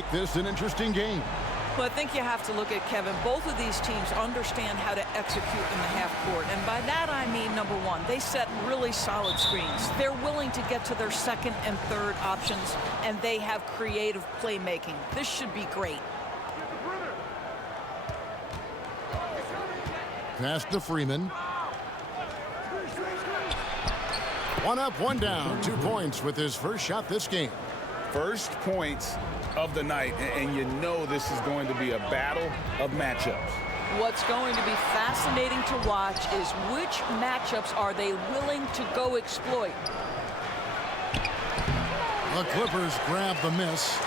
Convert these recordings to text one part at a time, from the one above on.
make this an interesting game. Well, I think you have to look at, Kevin, both of these teams understand how to execute in the half court. And by that, I mean, number one, they set really solid screens. They're willing to get to their second and third options, and they have creative playmaking. This should be great. Pass to Freeman. One up, one down. 2 points with his first shot this game. First points of the night, and you know this is going to be a battle of matchups. What's going to be fascinating to watch is which matchups are they willing to go exploit. The Clippers grab the miss.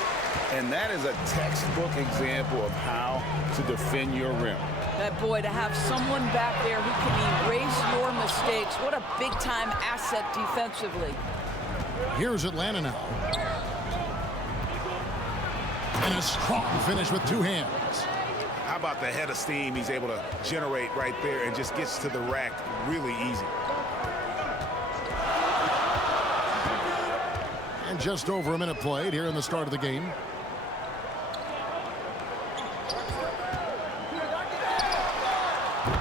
And that is a textbook example of how to defend your rim. That boy, to have someone back there who can erase your mistakes, what a big-time asset defensively. Here's Atlanta now. And a strong finish with 2 hands. How about the head of steam he's able to generate right there and just gets to the rack really easy. And just over a minute played here in the start of the game.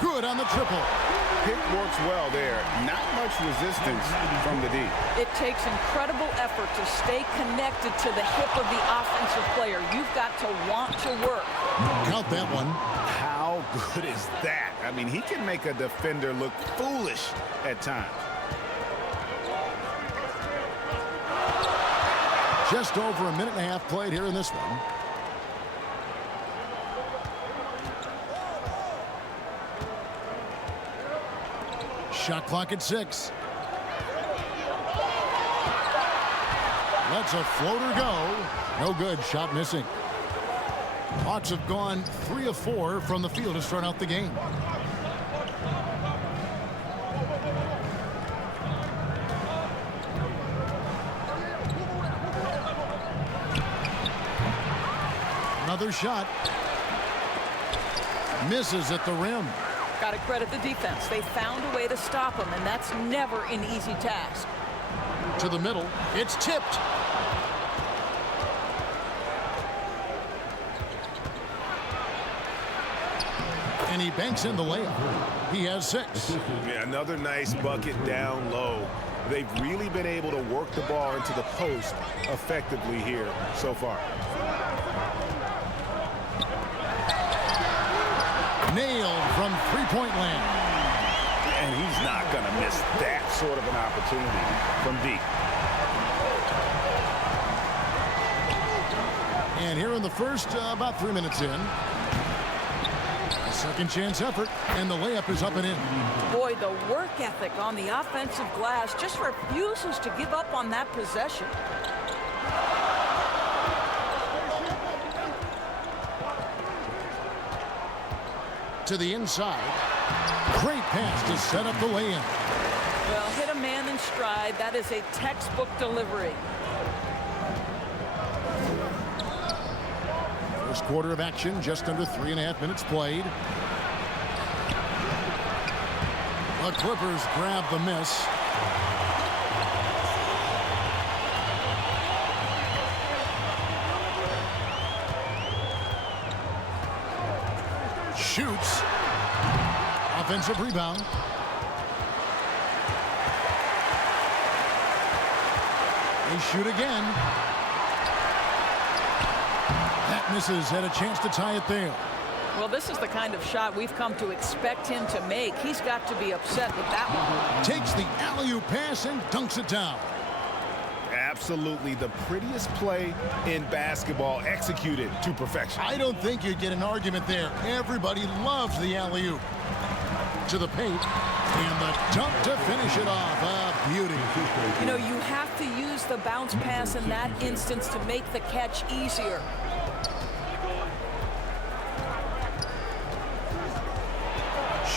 Good on the triple. Pick works well there. Not much resistance from the D. It takes incredible effort to stay connected to the hip of the offensive player. You've got to want to work. Count that one. How good is that? I mean, he can make a defender look foolish at times. Just over a minute and a half played here in this one. Shot clock at 6. Lets a floater go. No good. Shot missing. Hawks have gone 3 of 4 from the field to start out the game. Another shot. Misses at the rim. Got to credit the defense. They found a way to stop him, and that's never an easy task. To the middle. It's tipped. And he banks in the layup. He has 6. Yeah, another nice bucket down low. They've really been able to work the ball into the post effectively here so far. Nailed from 3-point land. And he's not going to miss that sort of an opportunity from deep. And here in the first, about 3 minutes in. A second chance effort, and the layup is up and in. Boy, the work ethic on the offensive glass just refuses to give up on that possession. To the inside. Great pass to set up the lay-in. Well, hit a man in stride. That is a textbook delivery. First quarter of action, just under 3.5 minutes played. The Clippers grab the miss. Shoots. Offensive rebound. They shoot again. That misses. Had a chance to tie it there. Well, this is the kind of shot we've come to expect him to make. He's got to be upset with that one. Takes the alley-oop pass and dunks it down. Absolutely the prettiest play in basketball, executed to perfection. I don't think you'd get an argument there. Everybody loves the alley-oop. To the paint, and the dunk to finish it off. A beauty. You know, you have to use the bounce pass in that instance to make the catch easier.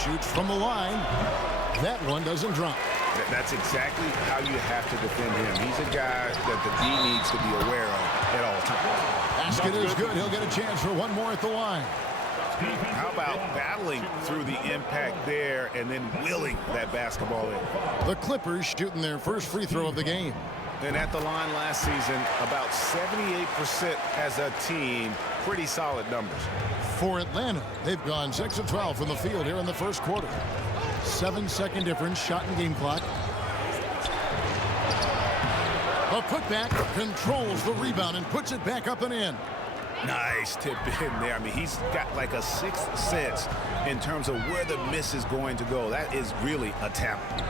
Shoots from the line. That one doesn't drop. That's exactly how you have to defend him. He's a guy that the D needs to be aware of at all times. Basket is good. He'll get a chance for one more at the line. How about battling through the impact there and then willing that basketball in? The Clippers shooting their first free throw of the game. And at the line last season, about 78% as a team. Pretty solid numbers. For Atlanta, they've gone 6 of 12 from the field here in the first quarter. 7-second difference, shot and game clock. A putback controls the rebound and puts it back up and in. Nice tip in there. I mean, he's got like a sixth sense in terms of where the miss is going to go. That is really a talent.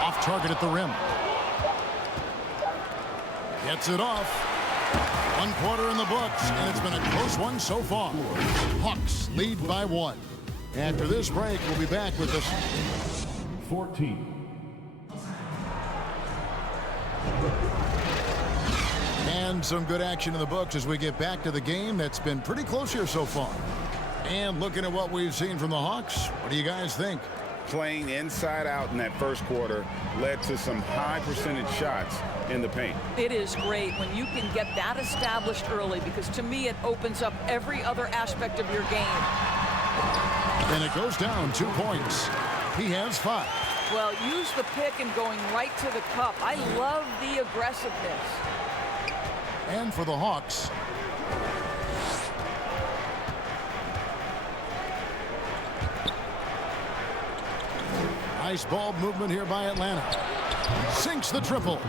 Off target at the rim. Gets it off. 1 quarter in the books, and it's been a close one so far. Hawks lead by 1. After this break, we'll be back with this 14. And some good action in the books as we get back to the game that's been pretty close here so far. And looking at what we've seen from the Hawks, what do you guys think? Playing inside out in that first quarter led to some high percentage shots in the paint. It is great when you can get that established early, because to me it opens up every other aspect of your game. And it goes down 2 points. He has 5. Well, use the pick and going right to the cup. I love the aggressiveness. And for the Hawks, nice ball movement here by Atlanta. Sinks the triple.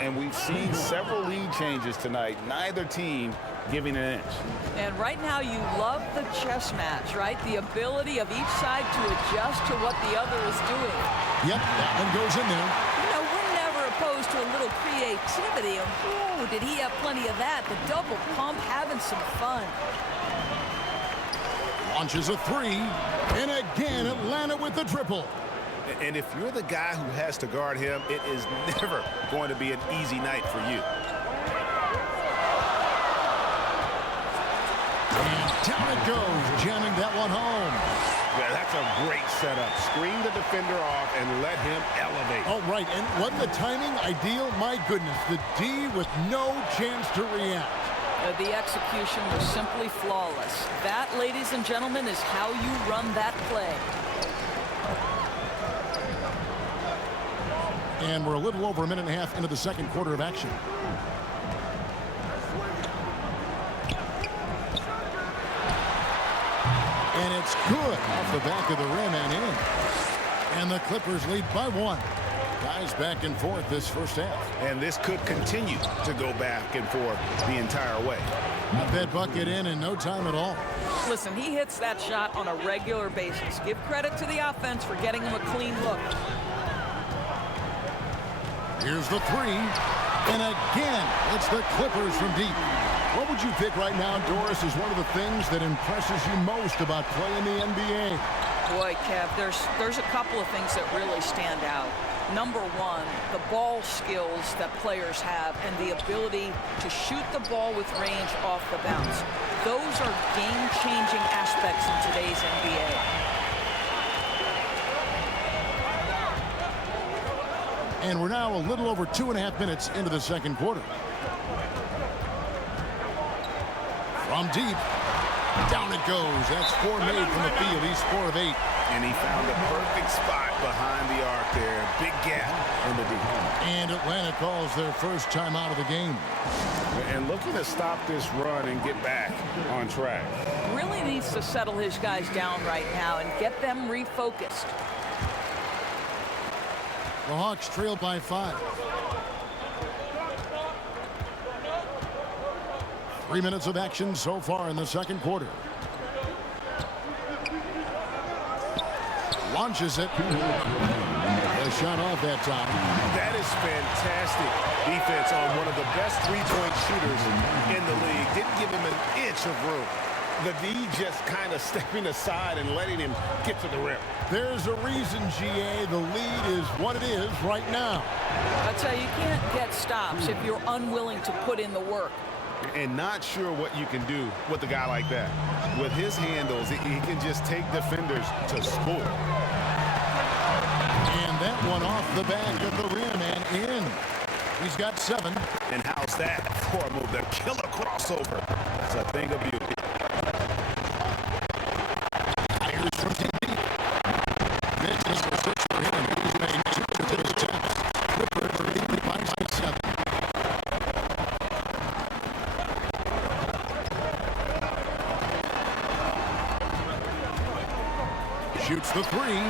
And we've seen several lead changes tonight. Neither team giving an inch. And right now you love the chess match, right? The ability of each side to adjust to what the other is doing. Yep, that one goes in there. You know, we're never opposed to a little creativity. Ooh, did he have plenty of that? The double pump, having some fun. Launches a 3. And again, Atlanta with the triple. And if you're the guy who has to guard him, it is never going to be an easy night for you. And down it goes, jamming that one home. Yeah, that's a great setup. Screen the defender off and let him elevate. Oh, right, and wasn't the timing ideal? My goodness, the D with no chance to react. The execution was simply flawless. That, ladies and gentlemen, is how you run that play. And we're a little over a minute and a half into the second quarter of action. And it's good off the back of the rim and in. And the Clippers lead by 1. Guys back and forth this first half. And this could continue to go back and forth the entire way. Got that bucket in no time at all. Listen, he hits that shot on a regular basis. Give credit to the offense for getting him a clean look. Here's the 3. And again, it's the Clippers from deep. What would you pick right now, Doris, is one of the things that impresses you most about playing the NBA? Boy, Kev, there's a couple of things that really stand out. Number one, the ball skills that players have and the ability to shoot the ball with range off the bounce. Those are game-changing aspects in today's NBA. And we're now a little over 2.5 minutes into the second quarter. From deep, down it goes. That's 4 made from the field. He's 4 of 8. And he found the perfect spot behind the arc there. Big gap in the deep. And Atlanta calls their first timeout of the game. And looking to stop this run and get back on track. Really needs to settle his guys down right now and get them refocused. The Hawks trail by 5. 3 minutes of action so far in the second quarter. Launches it. A shot off that time. That is fantastic defense on one of the best three-point shooters in the league. Didn't give him an inch of room. The D just kind of stepping aside and letting him get to the rim. There's a reason, GA, the lead is what it is right now. I tell you, you can't get stops if you're unwilling to put in the work. And not sure what you can do with a guy like that. With his handles, he can just take defenders to school. And that one off the back of the rim and in. He's got 7. And how's that for a move? The killer crossover. That's a thing of beauty. Shoots the three.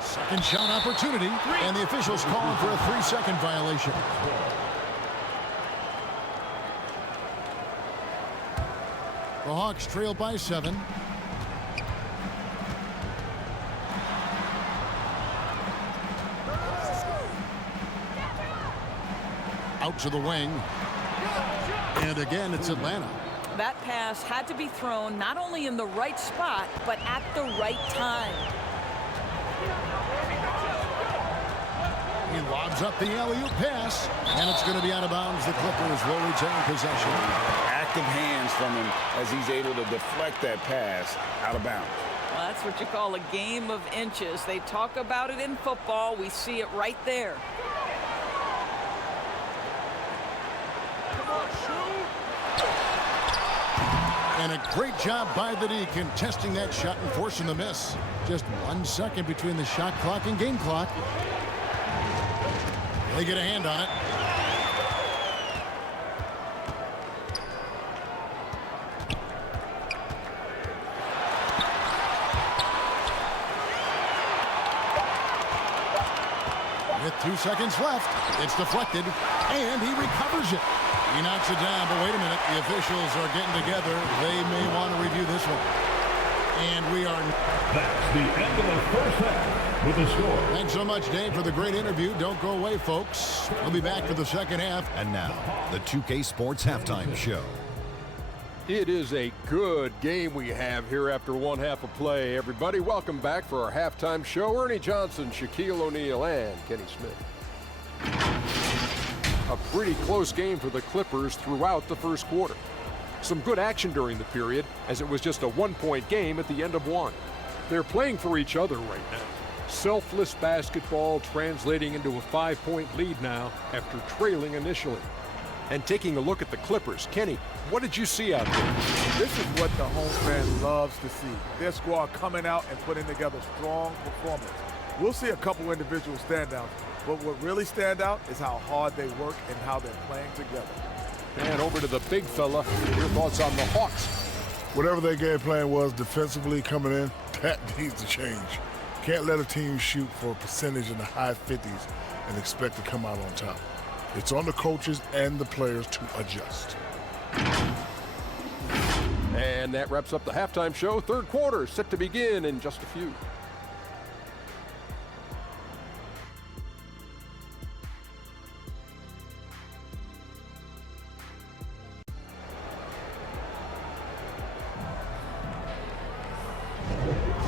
Second shot opportunity, and the officials calling for a 3-second violation. The Hawks trail by 7. Out to the wing. And again, it's Atlanta. That pass had to be thrown not only in the right spot, but at the right time. He lobs up the alley-oop pass, and it's going to be out of bounds. The Clippers will retain possession. Active hands from him as he's able to deflect that pass out of bounds. Well, that's what you call a game of inches. They talk about it in football. We see it right there. And a great job by the D contesting that shot and forcing the miss. Just 1 second between the shot clock and game clock. They get a hand on it. With 2 seconds left, it's deflected, and he recovers it. He knocks it down, but wait a minute. The officials are getting together. They may want to review this one. And we are... That's the end of the first half with the score. Thanks so much, Dave, for the great interview. Don't go away, folks. We'll be back for the second half. And now, the 2K Sports Halftime Show. It is a good game we have here after one half of play. Everybody, welcome back for our halftime show. Ernie Johnson, Shaquille O'Neal, and Kenny Smith. A pretty close game for the Clippers throughout the first quarter. Some good action during the period, as it was just a one-point game at the end of one. They're playing for each other right now. Selfless basketball translating into a 5-point lead now after trailing initially. And taking a look at the Clippers, Kenny, what did you see out there? This is what the home fan loves to see. Their squad coming out and putting together strong performance. We'll see a couple individual standouts, but what really stand out is how hard they work and how they're playing together. And over to the big fella, your thoughts on the Hawks? Whatever their game plan was defensively coming in, that needs to change. Can't let a team shoot for a percentage in the high 50s and expect to come out on top. It's on the coaches and the players to adjust. And that wraps up the halftime show. Third quarter set to begin in just a few.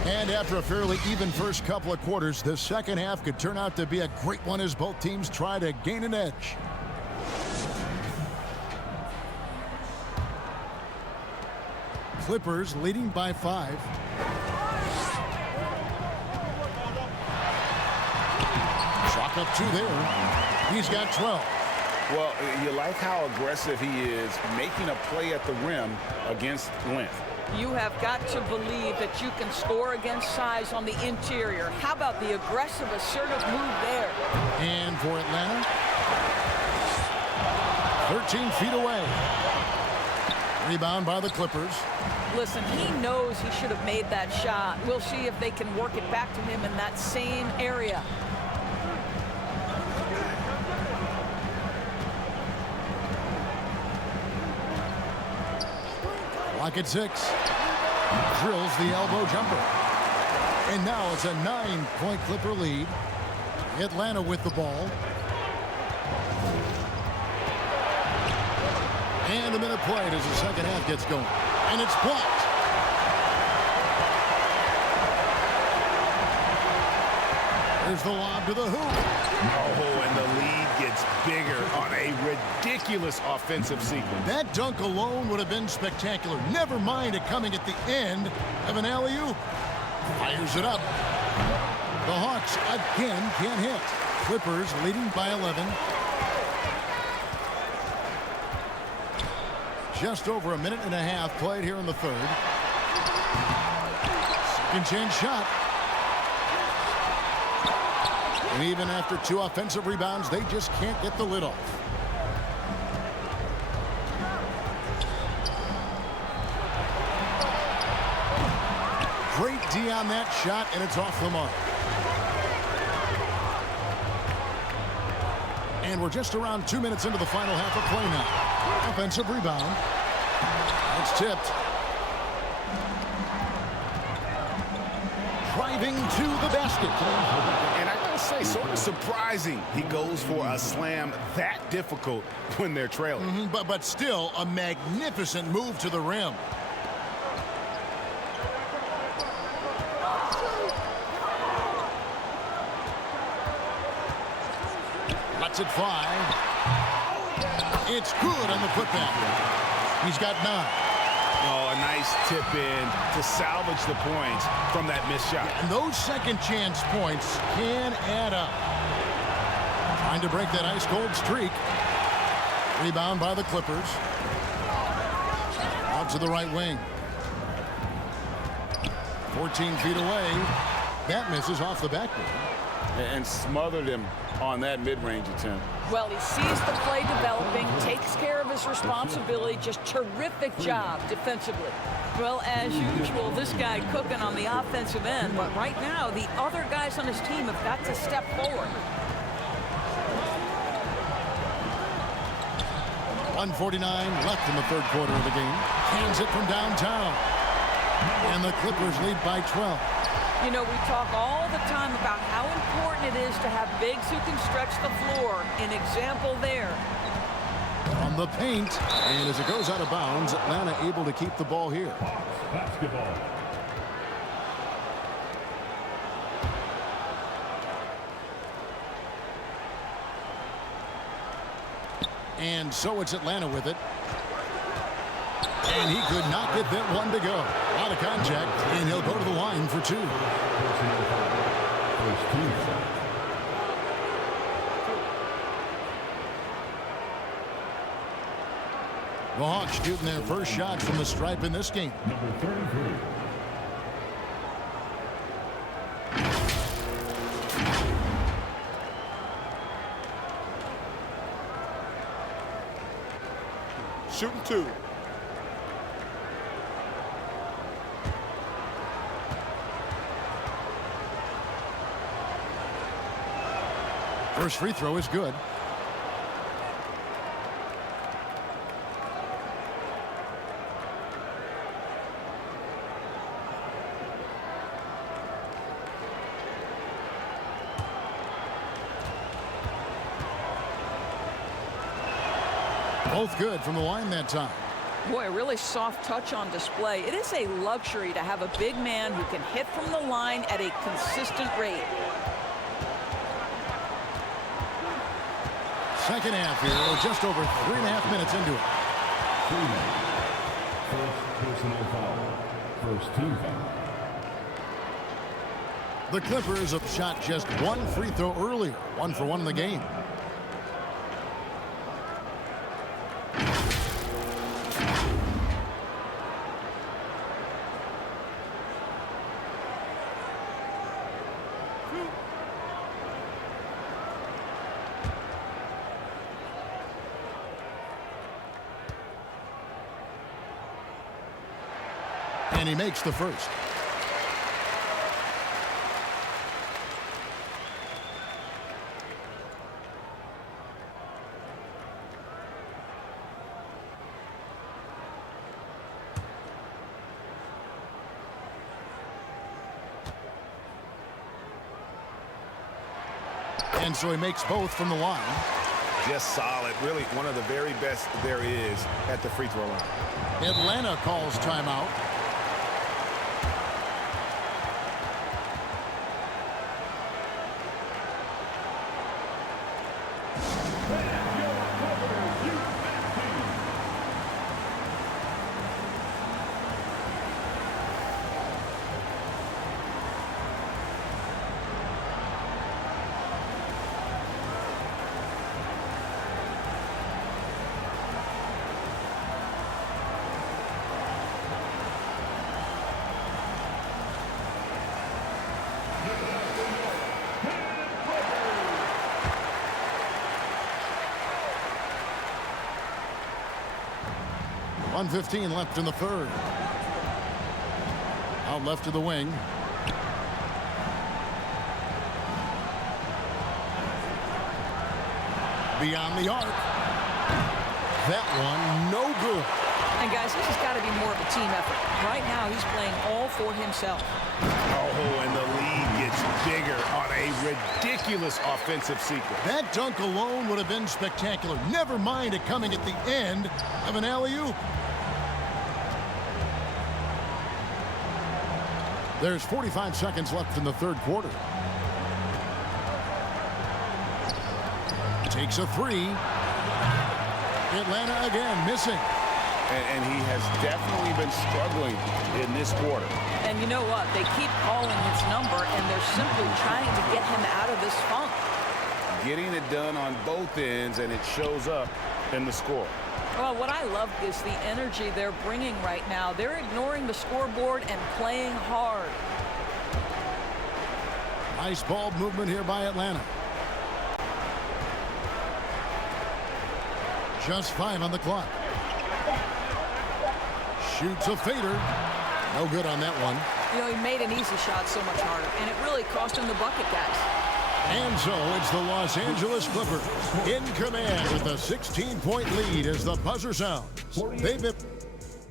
And after a fairly even first couple of quarters, the second half could turn out to be a great one as both teams try to gain an edge. Clippers leading by 5. Chalk up 2 there. He's got 12. Well, you like how aggressive he is making a play at the rim against length. You have got to believe that you can score against size on the interior. How about the aggressive, assertive move there? And for Atlanta, 13 feet away. Rebound by the Clippers. Listen, he knows he should have made that shot. We'll see if they can work it back to him in that same area. Clock at 6. Drills the elbow jumper. And now it's a 9-point Clipper lead. Atlanta with the ball. And a minute played as the second half gets going. And it's blocked. There's the lob to the hoop. Oh, and the lead gets bigger on a ridiculous offensive sequence. That dunk alone would have been spectacular. Never mind it coming at the end of an alley-oop. Fires it up. The Hawks again can't hit. Clippers leading by 11. Just over a minute and a half played here in the third. Second chance shot. And even after 2 offensive rebounds, they just can't get the lid off. Great D on that shot, and it's off the mark. And we're just around 2 minutes into the final half of play now. Offensive rebound. It's tipped. Driving to the basket. And I gotta say, sort of surprising he goes for a slam that difficult when they're trailing. But still a magnificent move to the rim. Lets it fly. It's good on the putback. He's got 9. Oh, a nice tip in to salvage the points from that missed shot. And those second chance points can add up. Trying to break that ice-cold streak. Rebound by the Clippers. Out to the right wing. 14 feet away. That misses off the backboard. And smothered him on that mid-range attempt. Well, he sees the play developing, takes care of his responsibility. Just terrific job defensively. Well, as usual, this guy cooking on the offensive end. But right now, the other guys on his team have got to step forward. 1:49 left in the third quarter of the game. Hands it from downtown. And the Clippers lead by 12. You know, we talk all the time about how important it is to have bigs who can stretch the floor. An example there. On the paint, and as it goes out of bounds, Atlanta able to keep the ball here. Basketball. And so it's Atlanta with it. And he could not get that one to go. Out of contact, and he'll go to the line for 2. The Hawks shooting their first shot from the stripe in this game. Number 33. Shooting 2. First free throw is good. Both good from the line that time. Boy, a really soft touch on display. It is a luxury to have a big man who can hit from the line at a consistent rate. Second half here. We're just over 3.5 minutes into it. First personal foul. First team foul. The Clippers have shot just 1 free throw earlier. 1 for 1 in the game. And he makes the first. And so he makes both from the line. Just solid. Really one of the very best there is at the free throw line. Atlanta calls timeout. 1:15 left in the third. Out left to the wing. Beyond the arc. That one, no good. And guys, this has got to be more of a team effort. Right now, he's playing all for himself. Oh, and the lead gets bigger on a ridiculous offensive sequence. That dunk alone would have been spectacular. Never mind it coming at the end of an alley-oop. There's 45 seconds left in the third quarter. Takes a three. Atlanta again missing. And he has definitely been struggling in this quarter. And you know what? They keep calling his number, and they're simply trying to get him out of this funk. Getting it done on both ends, and it shows up in the score. Well, what I love is the energy they're bringing right now. They're ignoring the scoreboard and playing hard. Nice ball movement here by Atlanta. Just 5 on the clock. Shoots a fader. No good on that one. You know, he made an easy shot so much harder, and it really cost him the bucket, guys. And so it's the Los Angeles Clippers in command with a 16-point lead as the buzzer sounds. They've been...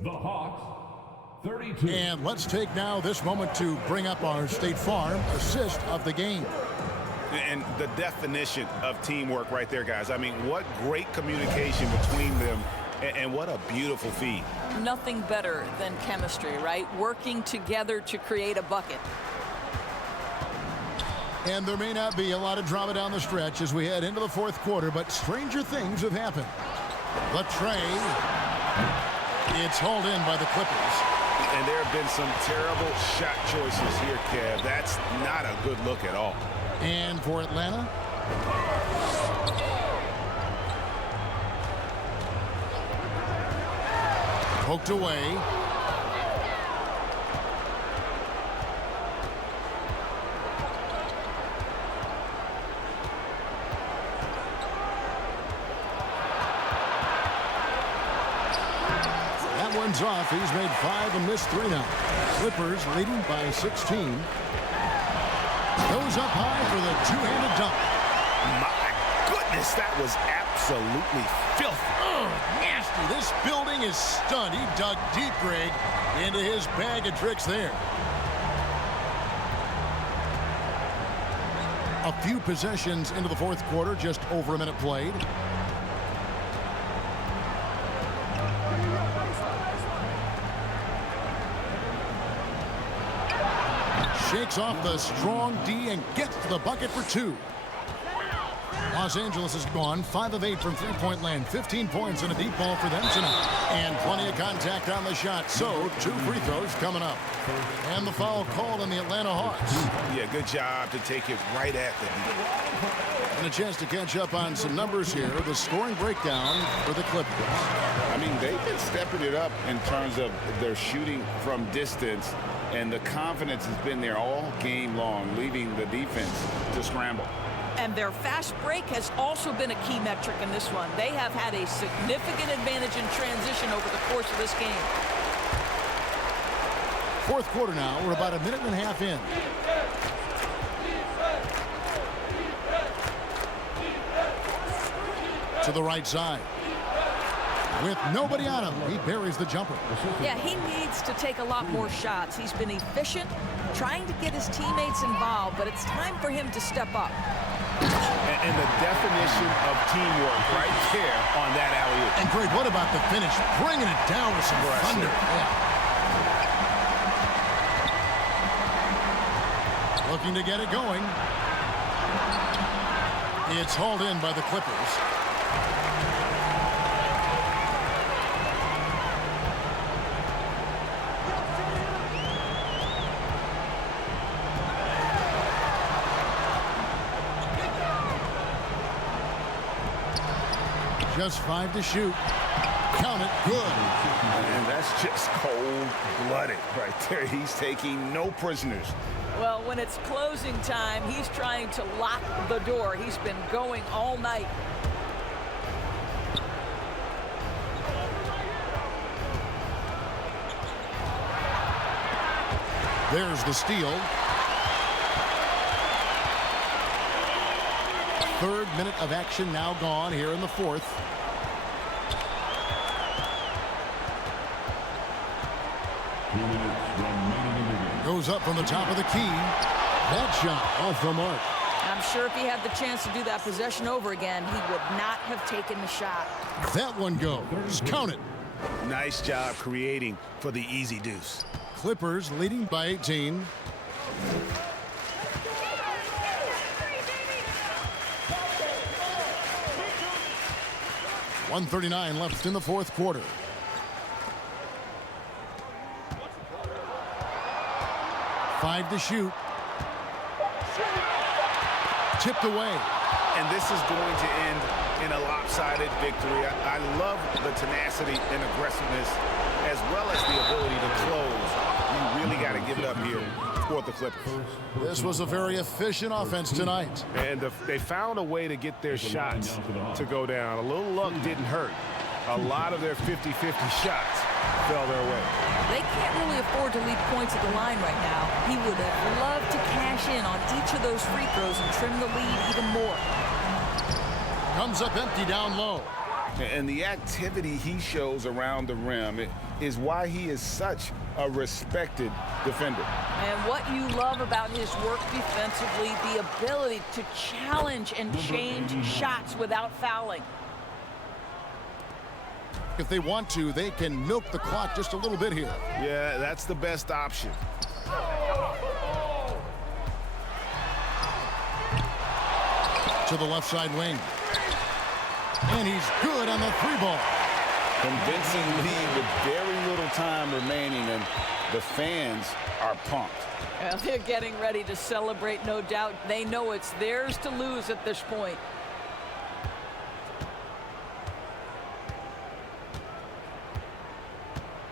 The Hawks, 32. And let's take now this moment to bring up our State Farm assist of the game. And the definition of teamwork right there, guys. I mean, what great communication between them, and what a beautiful feed. Nothing better than chemistry, right? Working together to create a bucket. And there may not be a lot of drama down the stretch as we head into the fourth quarter, but stranger things have happened. The tray. It's hauled in by the Clippers. And there have been some terrible shot choices here, Kev. That's not a good look at all. And for Atlanta, poked away. That one's off. He's made 5 and missed 3 now. Clippers leading by 16. Goes up high for the two-handed dunk. My goodness, that was absolutely filthy. Oh, nasty. This building is stunned. He dug deep, Greg, into his bag of tricks there. A few possessions into the fourth quarter, just over a minute played. Shakes off the strong D and gets to the bucket for 2. Los Angeles has gone 5 of 8 from three-point land. 15 points and a deep ball for them tonight. And plenty of contact on the shot. So 2 free throws coming up. And the foul called on the Atlanta Hawks. Yeah, good job to take it right at them. And a chance to catch up on some numbers here. The scoring breakdown for the Clippers. I mean, they've been stepping it up in terms of their shooting from distance. And the confidence has been there all game long, leaving the defense to scramble. And their fast break has also been a key metric in this one. They have had a significant advantage in transition over the course of this game. Fourth quarter now. We're about a minute and a half in. To the right side. With nobody on him, he buries the jumper. Yeah, he needs to take a lot more shots. He's been efficient, trying to get his teammates involved, but it's time for him to step up. And the definition of teamwork right there on that alley-oop. And Greg, what about the finish? Bringing it down with some thunder. Yeah. Looking to get it going. It's hauled in by the Clippers. Just 5 to shoot. Count it. Good. And that's just cold-blooded right there. He's taking no prisoners. Well, when it's closing time, he's trying to lock the door. He's been going all night. There's the steal. Third minute of action now gone here in the fourth. Goes up from the top of the key. That shot off the mark. I'm sure if he had the chance to do that possession over again, he would not have taken the shot. That one goes. Count it. Nice job creating for the easy deuce. Clippers leading by 18. .139 left in the fourth quarter. Five to shoot. Tipped away. And this is going to end in a lopsided victory. I love the tenacity and aggressiveness as well as the ability to close. You really got to give it up here for the Clippers. This was a very efficient offense tonight. And they found a way to get their shots to go down. A little luck didn't hurt. A lot of their 50-50 shots fell their way. They can't really afford to leave points at the line right now. He would have loved to cash in on each of those free throws and trim the lead even more. Comes up empty down low. And the activity he shows around the rim is why he is such a respected defender. And what you love about his work defensively, the ability to challenge and change shots without fouling. If they want to, they can milk the clock just a little bit here. Yeah, that's the best option. To the left side wing. And he's good on the three ball. Convincing lead with very little time remaining, and the fans are pumped. Well, they're getting ready to celebrate, no doubt. They know it's theirs to lose at this point.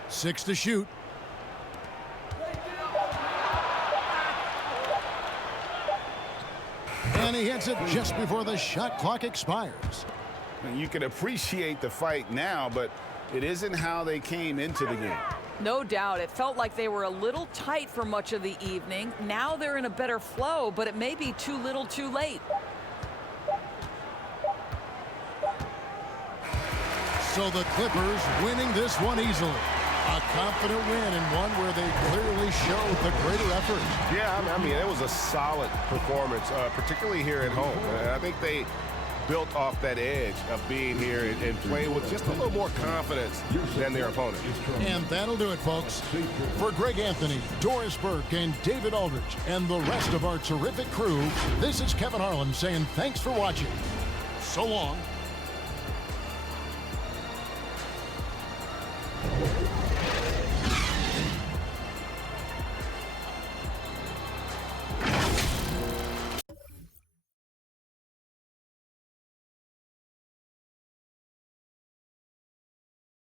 Six to shoot. And he hits it just before the shot clock expires. And you can appreciate the fight now, but it isn't how they came into the game. No doubt. It felt like they were a little tight for much of the evening. Now they're in a better flow, but it may be too little too late. So the Clippers winning this one easily. A confident win and one where they clearly showed the greater effort. Yeah, I mean, it was a solid performance, particularly here at home. I think they built off that edge of being here and playing with just a little more confidence than their opponent. And that'll do it, folks. For Greg Anthony, Doris Burke, and David Aldridge, and the rest of our terrific crew, this is Kevin Harlan saying thanks for watching. So long.